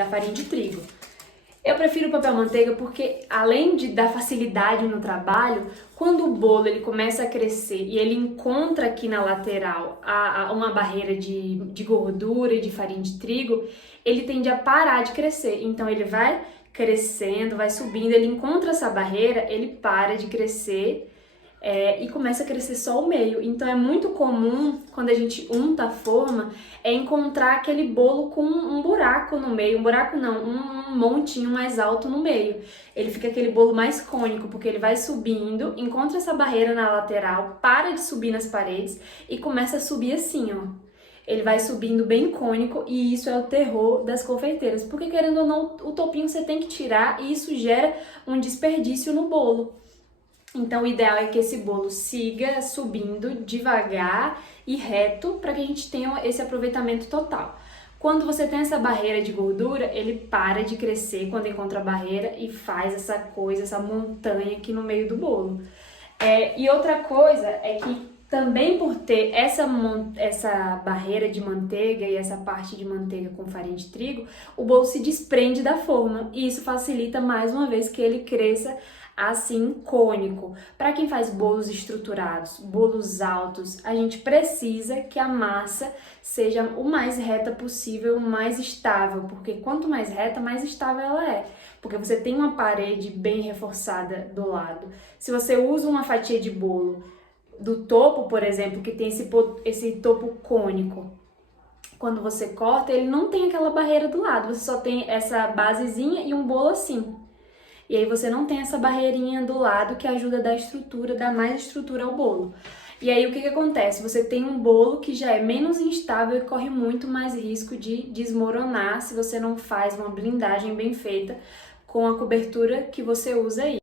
da farinha de trigo. Eu prefiro o papel manteiga porque, além de dar facilidade no trabalho, quando o bolo ele começa a crescer e ele encontra aqui na lateral uma barreira de gordura e de farinha de trigo, ele tende a parar de crescer. Então ele vai crescendo, vai subindo, ele encontra essa barreira, ele para de crescer e começa a crescer só o meio. Então é muito comum, quando a gente unta a forma, encontrar aquele bolo com um buraco no meio. Um buraco não, um montinho mais alto no meio. Ele fica aquele bolo mais cônico, porque ele vai subindo, encontra essa barreira na lateral, para de subir nas paredes e começa a subir assim, ó. Ele vai subindo bem cônico e isso é o terror das confeiteiras. Porque, querendo ou não, o topinho você tem que tirar e isso gera um desperdício no bolo. Então, o ideal é que esse bolo siga subindo devagar e reto para que a gente tenha esse aproveitamento total. Quando você tem essa barreira de gordura, ele para de crescer quando encontra a barreira e faz essa coisa, essa montanha aqui no meio do bolo. E outra coisa é que também por ter essa barreira de manteiga e essa parte de manteiga com farinha de trigo, o bolo se desprende da forma e isso facilita mais uma vez que ele cresça assim cônico. Para quem faz bolos estruturados, bolos altos, a gente precisa que a massa seja o mais reta possível, o mais estável, porque quanto mais reta, mais estável ela é. Porque você tem uma parede bem reforçada do lado. Se você usa uma fatia de bolo do topo, por exemplo, que tem esse topo cônico, quando você corta, ele não tem aquela barreira do lado, você só tem essa basezinha e um bolo assim. E aí você não tem essa barreirinha do lado que ajuda a dar estrutura, dar mais estrutura ao bolo. E aí o que acontece? Você tem um bolo que já é menos instável e corre muito mais risco de desmoronar se você não faz uma blindagem bem feita com a cobertura que você usa aí.